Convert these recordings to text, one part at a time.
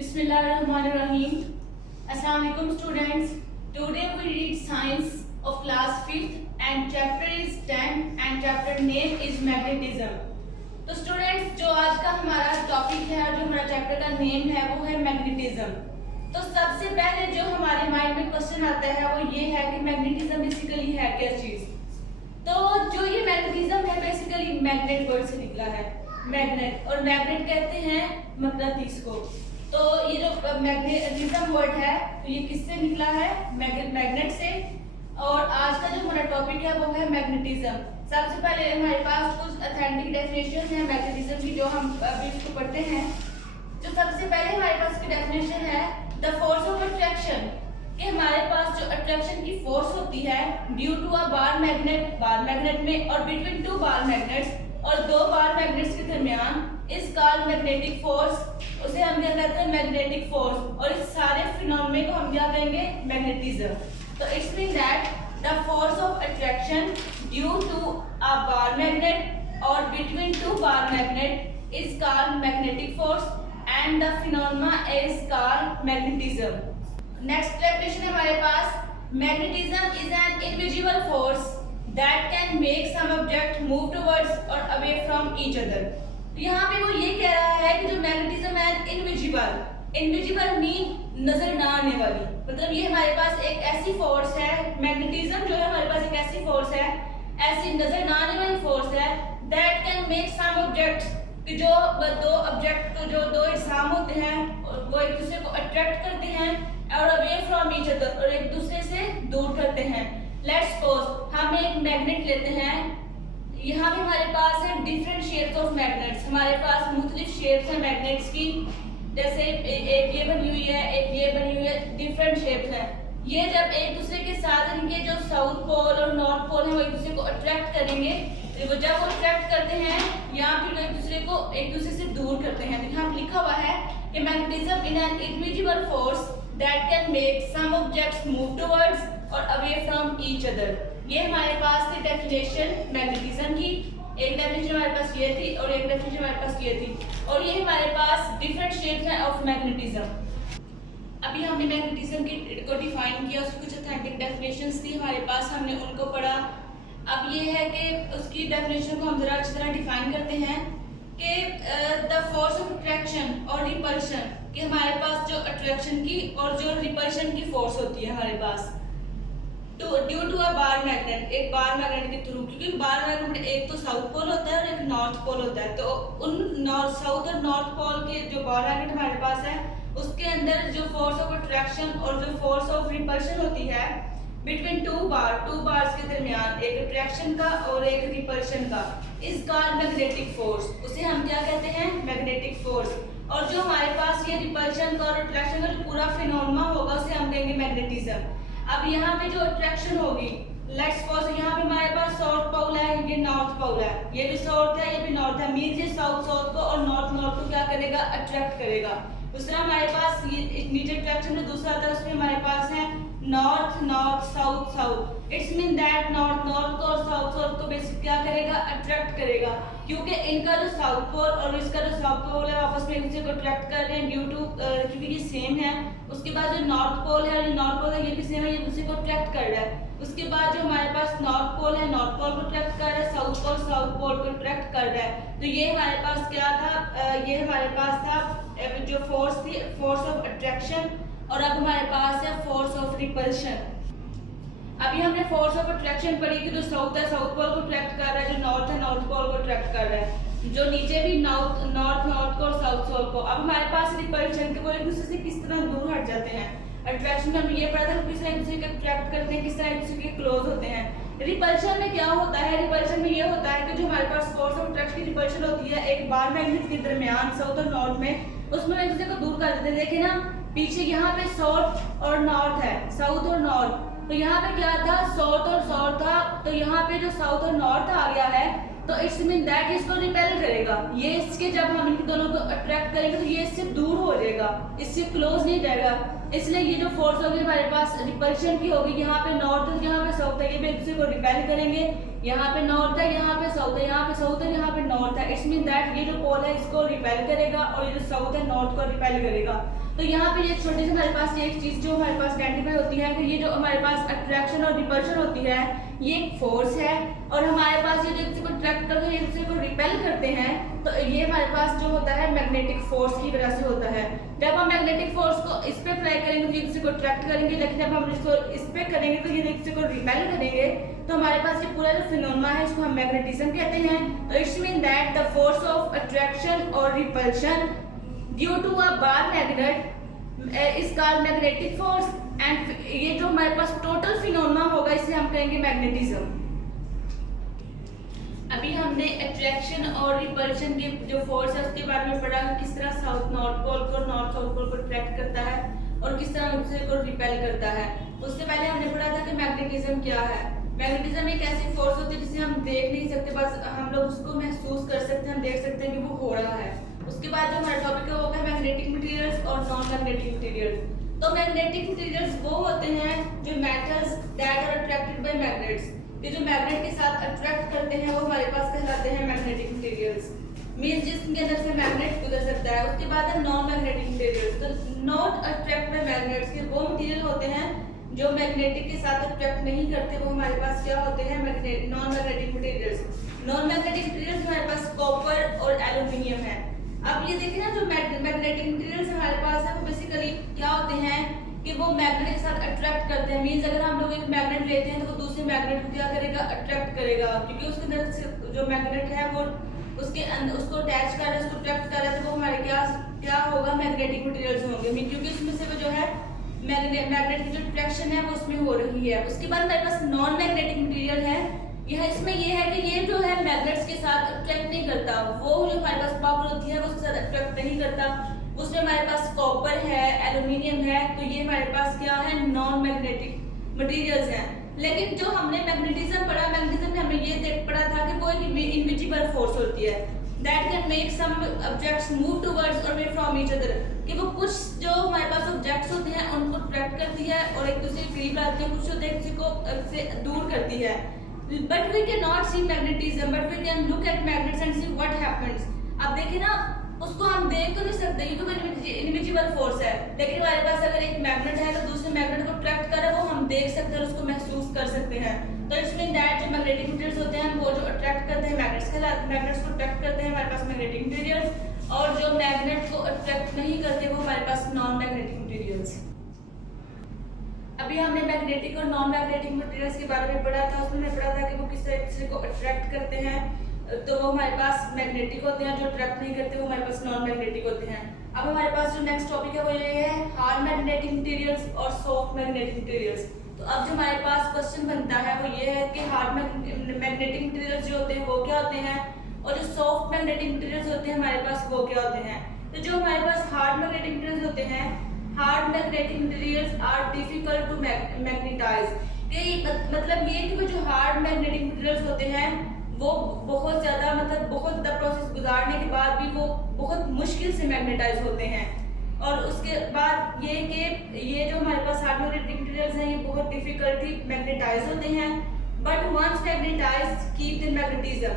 Bismillahirrahmanirrahim. Assalamualaikum students. Today we read science of class 5th and chapter is 10 and chapter name is magnetism. तो students जो आज का हमारा topic है और जो हमारा चैप्टर का नेम है वो है मैग्नेटिज्म। तो सबसे पहले जो हमारे माइंड में क्वेश्चन आता है वो ये है कि मैग्नेटिज्म बेसिकली है क्या चीज। तो जो ये मैग्नेटिज्म है बेसिकली मैग्नेट वर्ड से निकला है, मैग्नेट, और मैग्नेट कहते हैं मकनातीस को। तो ये जो मैग्नेटिज्म वर्ड है तो ये किससे निकला है? मैग्नेट से। और आज का जो हमारा टॉपिक है वो है मैग्नेटिज्म। सबसे पहले हमारे पास कुछ ऑथेंटिक डेफिनेशन है मैग्नेटिज्म की जो हम अभी इसको पढ़ते हैं। जो सबसे पहले हमारे पास की डेफिनेशन है द फोर्स ऑफ अट्रैक्शन, कि हमारे पास जो अट्रैक्शन की फोर्स होती है due to a bar magnet में और बिटवीन टू बार मैग्नेट्स और दो बार मैग्नेट्स के दरमियान इस कॉल्ड मैग्नेटिक फोर्स, उसे हम क्या कहते हैं? Magnetic force. और इस सारे फिनोमेना को हम क्या कहेंगे? मैग्नेटिज्म। तो it's mean that the force of attraction due to a bar magnet और between two bar magnet is called magnetic force and the phenomena is called magnetism. Next definition है हमारे पास, magnetism is an invisible force that can make some object move towards or away from each other। तो यहाँ पे वो ये कह रहा है कि जो मैग्नेटिज्म है इनविजिबल मीन नजर ना आने वाली, मतलब ये हमारे पास एक ऐसी फोर्स है, मैग्नेटिज्म जो है हमारे पास एक ऐसी फोर्स है, ऐसी नजर ना आने वाली फोर्स है that can make some objects, कि जो दो ऑब्जेक्ट को जो दो इज्साम होते हैं वो एक दूसरे को अट्रैक्ट करते हैं और away from each other और एक दूसरे से दूर करते हैं। लेट्स सपोज हम एक मैग्नेट लेते हैं, यहाँ पे हमारे पास है डिफरेंट शेप्स ऑफ मैग्नेट्स, हमारे पास मुख्तलिफ शेप्स हैं मैग्नेट्स की, जैसे एक ये बनी हुई है, एक ये बनी हुई है, डिफरेंट शेप्स हैं। ये जब एक दूसरे के साथ इनके जो साउथ पोल और नॉर्थ पोल है वो एक दूसरे को अट्रैक्ट करेंगे, तो जब वो अट्रैक्ट करते हैं या फिर एक दूसरे से दूर करते हैं। तो यहाँ लिखा हुआ है कि magnetism in an invisible force that can make some objects move towards और अवे फ्रॉम ईच अदर। ये हमारे पास थी डेफिनेशन मैग्नेटिज्म की। एक डेफिनेशन हमारे पास ये थी और एक डेफिनेशन हमारे पास ये थी, और ये हमारे पास डिफरेंट शेप्स हैं ऑफ मैग्नेटिज्म। अभी हमने मैग्नेटिज्म को डिफाइन किया, उसकी कुछ ऑथेंटिक डेफिनेशंस थी हमारे पास, हमने उनको पढ़ा। अब ये है कि उसकी डेफिनेशन को हम जरा अच्छी तरह डिफाइन करते हैं कि द फोर्स ऑफ अट्रैक्शन और रिपल्शन, कि हमारे पास जो अट्रैक्शन की और जो रिपल्शन की फोर्स होती है हमारे पास due to a bar magnet, एक बार मैग्नेट के थ्रू, क्योंकि बार मैग्नेट एक तो साउथ पोल होता है और एक नॉर्थ पोल होता है। तो उन साउथ और नॉर्थ पोल के जो बार मैग्नेट हमारे पास है उसके अंदर जो फोर्स ऑफ अट्रैक्शन और जो फोर्स ऑफ रिपल्शन होती है बिटवीन टू बार्स के दरमियान, एक अट्रैक्शन का और एक रिपल्शन का, इस कॉल्ड मैग्नेटिक फोर्स, उसे हम क्या कहते हैं? Magnetic force. और जो हमारे पास ये रिपल्शन का और अट्रैक्शन का जो पूरा फिनोमेना होगा उसे हम कहेंगे मैग्नेटिज्म। अब यहाँ पे जो अट्रैक्शन होगी, लेट्स सपोज यहाँ पे हमारे पास साउथ पोल है, ये नॉर्थ पोल है, ये भी साउथ है, ये भी नॉर्थ है, मींस ये साउथ को और नॉर्थ को क्या करेगा? अट्रैक्ट करेगा। उस तरह हमारे पास ये नीचे अट्रैक्शन जो दूसरा आता है उसमें हमारे पास है north south. It's mean that north को और साउथ को बेसिक क्या करेगा? अट्रैक्ट करेगा, क्योंकि इनका जो साउथ पोल और इसका जो साउथ पोल है आपस में एक दूसरे को अट्रैक्ट कर रहे हैं ड्यू टू, क्योंकि ये सेम है। उसके बाद जो नॉर्थ पोल है ये भी सेम है, ये दूसरे को अट्रैक्ट कर रहा है। उसके बाद जो हमारे पास नॉर्थ पोल है नॉर्थ पोल को अट्रैक्ट कर रहा है, साउथ पोल को अट्रैक्ट कर रहा है। तो ये हमारे पास क्या था? ये हमारे पास था जो फोर्स थी, फोर्स ऑफ अट्रैक्शन, और अब हमारे पास है फोर्स ऑफ रिपल्शन। अभी हमने फोर्स ऑफ अट्रैक्शन पढ़ी कि जो साउथ है साउथ पोल को अट्रैक्ट कर रहा है, जो नॉर्थ है नॉर्थ पोल को अट्रैक्ट कर रहा है, जो नीचे भी नॉर्थ को और साउथ को। अब हमारे पास रिपल्शन के वो एक दूसरे से किस तरह दूर हट जाते हैं। अट्रैक्शन में ये पढ़ा था किस तरह एक दूसरे को अट्रैक्ट करते हैं, किस तरह एक दूसरे के क्लोज होते हैं। रिपल्शन में क्या होता है? रिपल्शन में ये होता है कि जो हमारे पास फोर्स ऑफ अट्रैक्शन की रिपल्शन होती है एक बार मैग्नेट के दरमियान साउथ और नॉर्थ में, उसमें एक दूसरे को दूर कर देते हैं। देखिए ना पीछे यहाँ पे साउथ और नॉर्थ है, साउथ और नॉर्थ, तो यहाँ पे क्या था? साउथ और साउथ था, तो यहाँ पे जो साउथ और नॉर्थ आ गया है तो इट्स मीन दैट इसको रिपेल करेगा। ये इसके जब हम इन दोनों को अट्रैक्ट करेंगे तो ये इससे दूर हो जाएगा, इससे क्लोज नहीं जाएगा। इसलिए ये जो फोर्स होगी हमारे पास रिपल्शन की होगी, यहाँ पे नॉर्थ है यहाँ पे साउथ है, ये भी एक दूसरे को रिपेल करेंगे। यहाँ पे नॉर्थ है यहाँ पे साउथ है, यहाँ पे साउथ है यहाँ पे नॉर्थ है, इट्स मीन दैट ये जो पोल है इसको रिपेल करेगा और ये जो साउथ है नॉर्थ को रिपेल करेगा। तो यहाँ पे ये छोटे से हमारे पास एक चीज जो हमारे पास आइडेंटिफाई होती है कि ये जो हमारे पास अट्रैक्शन और रिपल्शन होती है ये एक फोर्स है, और हमारे पाते ये जो किसी को अट्रैक्ट करते हैं, किसी को रिपेल करते हैं, तो ये हमारे पास जो होता है मैग्नेटिक फोर्स की वजह से होता है। जब हम मैग्नेटिक फोर्स को इस पे अप्लाई करेंगे तो ये किसी को अट्रैक्ट करेंगे, लेकिन जब हम इसको इस पे करेंगे तो ये किसी को रिपेल करेंगे। तो हमारे पास ये पूरा जो फिनोमेना है इसको हम मैग्नेटिज्म कहते हैं। तो it's mean that the force of attraction और repulsion due to a bar magnet is called magnetic force, and ये जो हमारे पास टोटल फिनोमेना होगा इसे हम कहेंगे मैग्नेटिज्म। अभी हमने अट्रैक्शन और रिपल्शन के जो फोर्स है उसके बारे में पढ़ा, किस तरह साउथ नॉर्थ पोल को नॉर्थ साउथ पोल को अट्रैक्ट करता है और किस तरह उसे को रिपेल करता है। उससे पहले हमने पढ़ा था कि मैग्नेटिज्म क्या है। मैग्नेटिज्म एक ऐसी फोर्स होती है जिसे हम देख नहीं सकते, बस हम लोग उसको महसूस कर सकते हैं, हम देख सकते हैं कि वो हो रहा है। उसके बाद जो हमारा टॉपिक है वो है मैग्नेटिक मटेरियल्स और नॉन मैग्नेटिक मटेरियल्स। तो मैग्नेटिक मटेरियल्स वो होते हैं जो metals that are attracted by magnets, ये जो मैग्नेट के साथ अट्रैक्ट करते हैं वो हमारे पास कहलाते हैं मैग्नेटिक मटेरियल्स, मींस जिसके अंदर से मैग्नेट गुजर सकता है। उसके बाद है नॉन मैग्नेटिक मटेरियल्स। तो नॉट अट्रैक्ट बाय मैग्नेट्स के वो मटेरियल होते हैं जो मैग्नेटिक के साथ अट्रैक्ट नहीं करते, वो हमारे पास क्या होते हैं non magnetic materials. Non magnetic materials हमारे पास कॉपर और एल्युमिनियम है। अब ये देखिए ना जो मैग्नेटिक मटेरियल्स हमारे पास है वो बेसिकली क्या होते हैं कि वो मैग्नेट के साथ अट्रैक्ट करते हैं। मींस अगर हम लोग एक मैग्नेट लेते हैं तो वो दूसरे मैग्नेट को क्या करेगा, अट्रैक्ट करेगा, क्योंकि उसके अंदर से जो मैग्नेट है वो उसके अंदर उसको अटैच कर रहा है, उसको अट्रैक्ट कर रहा है, तो वो हमारे क्या होगा, मैग्नेटिक मटेरियल्स होंगे, क्योंकि उसमें से वो जो है मैग्नेट की जो अट्रैक्शन है वो उसमें हो रही है। उसके बाद हमारे पास नॉन मैग्नेटिक मटेरियल है। यह इसमें ये है कि ये जो है मैग्नेट्स के साथ अट्रैक्ट नहीं करता, वो जो हमारे पास पावर होती है वो उसके साथ अट्रैक्ट नहीं करता। उसमें हमारे पास कॉपर है, एल्युमिनियम है, तो ये हमारे पास क्या है, नॉन मैग्नेटिक मटेरियल्स हैं। लेकिन जो हमने मैग्नेटिज्म पढ़ा, मैग्नेटिज्म में हमें ये पढ़ा था कि वो एक इनविजिबल फोर्स होती है that can make some objects move towards और अवे फ्रॉम ईच अदर, कि वो कुछ जो हमारे पास ऑब्जेक्ट्स होते हैं उनको अट्रैक्ट करती है और एक दूसरे के करीब लाती है, कुछ होते हैं किसी को से दूर करती है। But we cannot see magnetism, but we can look at magnets and see what happens. अब देखिए ना, उसको हम देख तो नहीं सकते, ये तो इनविजिबल फोर्स है, लेकिन हमारे पास अगर एक मैग्नेट है तो दूसरे मैग्नेट को अट्रैक्ट करे वो हम देख सकते हैं और उसको महसूस कर सकते हैं। तो इट्स मीन दैट जो मैग्नेटिक मटेरियल्स होते हैं वो जो अट्रैक्ट करते हैं मैग्नेट्स को अट्रैक्ट करते हैं हमारे पास मैग्नेटिक मटेरियल्स, और जो मैग्नेट को अट्रैक्ट नहीं करते वो हमारे पास नॉन मैग्नेटिक मटेरियल्स। अभी हमने मैग्नेटिक और नॉन मैग्नेटिक मटेरियल्स के बारे में पढ़ा था। उसमें पढ़ा था कि वो किस तरह को अट्रैक्ट करते हैं, तो वो हमारे पास मैग्नेटिक होते हैं, जो अट्रैक्ट नहीं करते वो हमारे पास नॉन मैग्नेटिक होते हैं। अब हमारे पास जो नेक्स्ट टॉपिक है वो ये है हार्ड मैग्नेटिक मटेरियल्स और सॉफ्ट मैग्नेटिक मटेरियल्स। तो अब जो हमारे पास क्वेश्चन बनता है वो ये है कि हार्ड मैग्नेटिक मटेरियल्स जो होते हैं वो क्या होते हैं, और जो सॉफ्ट मैग्नेटिक मटेरियल्स होते हैं हमारे पास वो क्या होते हैं। तो जो हमारे पास हार्ड मैग्नेटिक मटेरियल्स होते हैं, hard magnetic materials are difficult to magnetise. मतलब ये कि वो जो हार्ड मैग्नेटिक मटेरियल्स होते हैं वो बहुत ज्यादा बहुत ज्यादा प्रोसेस गुजारने के बाद भी वो बहुत मुश्किल से मैग्नेटाइज होते हैं। और उसके बाद ये कि ये जो हमारे पास हार्ड मैग्नेटिक मटेरियल्स हैं ये बहुत डिफिकल्टी मैग्नेटाइज होते हैं, but once magnetise keep the magnetism.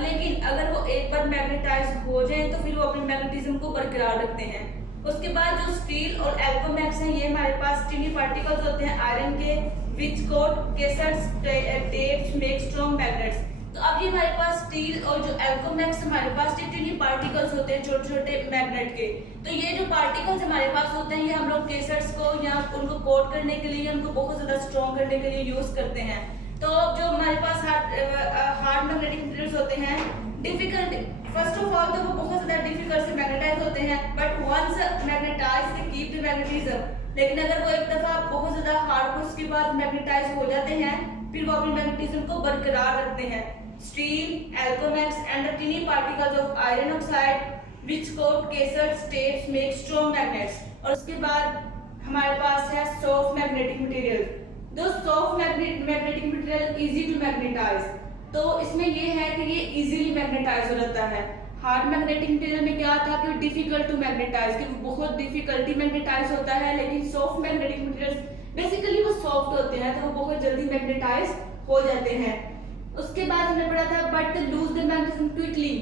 लेकिन अगर वो एक बार मैग्नेटाइज हो जाए तो फिर वो अपने मैग्नेटिज्म को बरकरार रखते हैं। उसके बाद जो स्टील और एल्कोमैक्स हैं ये हमारे पास टिनी पार्टिकल्स होते हैं आयरन के, which coat cassettes tapes make strong magnets. तो अब ये हमारे पास स्टील और जो एल्कोमैक्स हमारे पास टिनी पार्टिकल्स होते हैं छोटे छोटे मैग्नेट के। तो ये जो पार्टिकल्स हमारे पास होते हैं ये हम लोग केसर्स को या उनको कोट करने के लिए, उनको बहुत ज्यादा स्ट्रॉन्ग करने के लिए यूज करते हैं। तो जो हमारे पास हार्ड मैग्नेटिक मटेरियल्स होते हैं डिफिकल्ट, फर्स्ट ऑफ ऑल तो वो बहुत ज्यादा डिफिकल्ट से मैग्नेटाइज होते हैं, but once magnetise they keep the magnetism. लेकिन अगर वो एक दफा बहुत ज्यादा हार्ड हो उसके बाद मैग्नेटाइज हो जाते हैं फिर वो अपने मैग्नेटिज्म को बरकरार रखते हैं। Steel, alcomax and the tiny particles of iron oxide which coat cassettes tapes make strong magnets. और उसके बाद हमारे पास है सॉफ्ट मैग्नेटिक मटेरियल। दो soft magnetic material easy to magnetise, तो इसमें ये है कि ये इजीली मैग्नेटाइज हो जाता है। हार्ड मैग्नेटिक मटेरियल में क्या था कि डिफिकल्ट टू मैग्नेटाइज, कि बहुत डिफिकल्टी मैग्नेटाइज होता है, लेकिन सॉफ्ट मैग्नेटिक मटेरियल बेसिकली वो सॉफ्ट होते हैं तो वो बहुत जल्दी मैग्नेटाइज हो जाते हैं। उसके बाद हमने पढ़ा था but lose the magnetism quickly,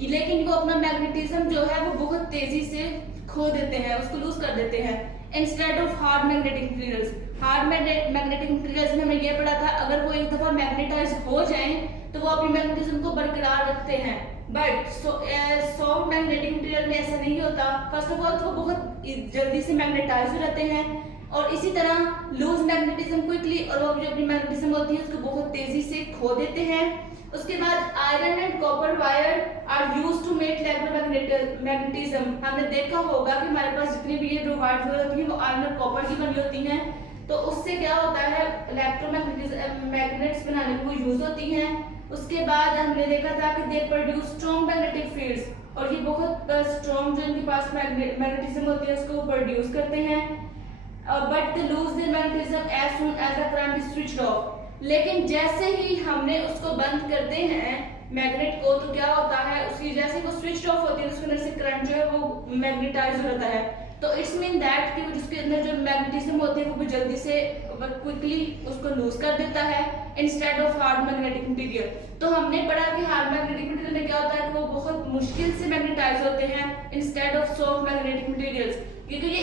लेकिन वो अपना मैग्नेटिज्म जो है वो बहुत तेजी से खो देते हैं, उसको लूज कर देते हैं। Instead of hard magnetic materials, hard magnetic materials में हमें ये पढ़ा था अगर वो एक दफा मैग्नेटाइज हो जाए तो वो अपनी मैग्नेटिज्म को बरकरार रखते हैं। बट सॉफ्ट मैग्नेटिक मटेरियल में ऐसा नहीं होता। फर्स्ट ऑफ ऑल तो वो बहुत जल्दी से मैग्नेटाइज हो जाते हैं, और इसी तरह लूज मैग्नेटिज्म क्विकली, और वो जो अपनी मैग्नेटिज्म होती है उसको बहुत तेजी से खो देते हैं। उसके बाद iron and copper wire are used to make electromagnetism. हमने देखा होगा कि हमारे पास जितनी भी ये जो वायर होती है वो आयरन और कॉपर की बनी होती हैं, तो उससे क्या होता है इलेक्ट्रोमैग्नेटिज्म मैग्नेट्स बनाने को यूज होती हैं। उसके बाद हमने देखा था कि they produce strong magnetic fields, और ये बहुत स्ट्रॉन्ग जो इनके पास मैग्नेटिज्म होती है उसको प्रोड्यूस करते हैं। But they lose their magnetism as soon as the current is switched off. लेकिन जैसे ही हमने उसको बंद करते हैं मैग्नेट को, तो क्या होता है उसकी जैसे वो स्विच ऑफ होती है उसके अंदर से करंट जो है वो मैग्नेटाइज हो जाता है। तो इट्स मीन दैट कि उसके अंदर जो मैग्नेटिज्म होती है वो जल्दी से क्विकली उसको लूज कर देता है instead of hard magnetic material. तो हमने पढ़ा कि हार्ड मैग्नेटिक मटेरियल में क्या होता है कि वो बहुत मुश्किल से मैग्नेटाइज होते हैं instead of soft magnetic materials, क्योंकि ये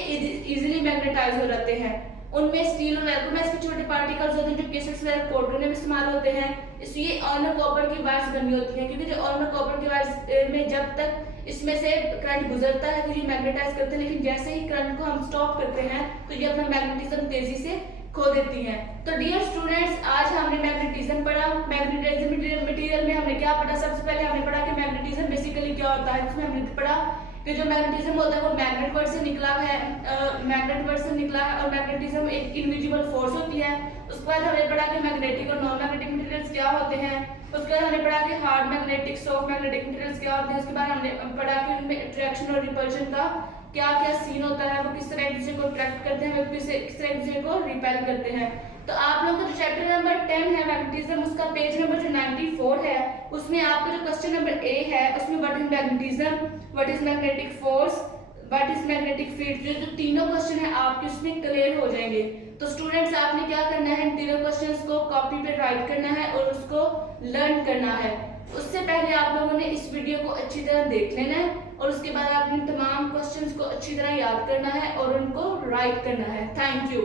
इजीली मैग्नेटाइज हो जाते हैं। उनमें स्टील और एल्कोमेस के छोटे पार्टिकल्स होते हैं जो केसेट्स वगैरह कोडों में इस्तेमाल होते हैं। इसलिए आयरन और कॉपर की वायर्स बनी होती हैं, क्योंकि जो आयरन और कॉपर की वायर्स में जब तक इसमें से करंट गुजरता है तो ये मैग्नेटाइज करते हैं, लेकिन जैसे ही करंट को हम स्टॉप करते हैं तो ये अपना मैग्नेटिज्म तेजी से खो देती हैं। तो डियर स्टूडेंट्स, आज हमने मैग्नेटिज्म पढ़ा। मैग्नेटिज्म मटेरियल में हमने क्या पढ़ा? सबसे पहले हमने पढ़ा कि मैग्नेटिज्म बेसिकली क्या होता है। इसमें हमने पढ़ा कि जो मैग्नेटिज्म होता है वो मैग्नेट वर्ड से निकला है, मैग्नेट वर्ड से निकला है, और मैग्नेटिज्म एक इनविजिबल फोर्स होती है। उसके बाद हमने पढ़ा कि मैग्नेटिक और नॉन मैग्नेटिक मटेरियल्स क्या होते हैं। उसके बाद हमने पढ़ा कि hard magnetic soft magnetic materials क्या होते हैं। उसके बाद हमने पढ़ा कि उनमें अट्रैक्शन और रिपल्शन का क्या क्या सीन होता है, वो किस तरह एक दूसरे को अट्रैक्ट करते हैं, वो किस तरह एक दूसरे को रिपेल करते हैं। तो आप लोगों का जो चैप्टर नंबर 10 है मैग्नेटिज्म, उसका पेज नंबर जो 94 है उसमें आपका जो क्वेश्चन नंबर ए है उसमें what is magnetism, what is magnetic force, what is magnetic field, जो तीनों क्वेश्चन है आपके उसमें क्लियर हो जाएंगे। तो स्टूडेंट्स, आपने क्या करना है, इन तीनों क्वेश्चंस को कॉपी पे राइट करना है और उसको लर्न करना है। उससे पहले आप लोगों ने इस वीडियो को अच्छी तरह देख लेना है, और उसके बाद आपने तमाम क्वेश्चंस को अच्छी तरह याद करना है और उनको राइट करना है। Thank you.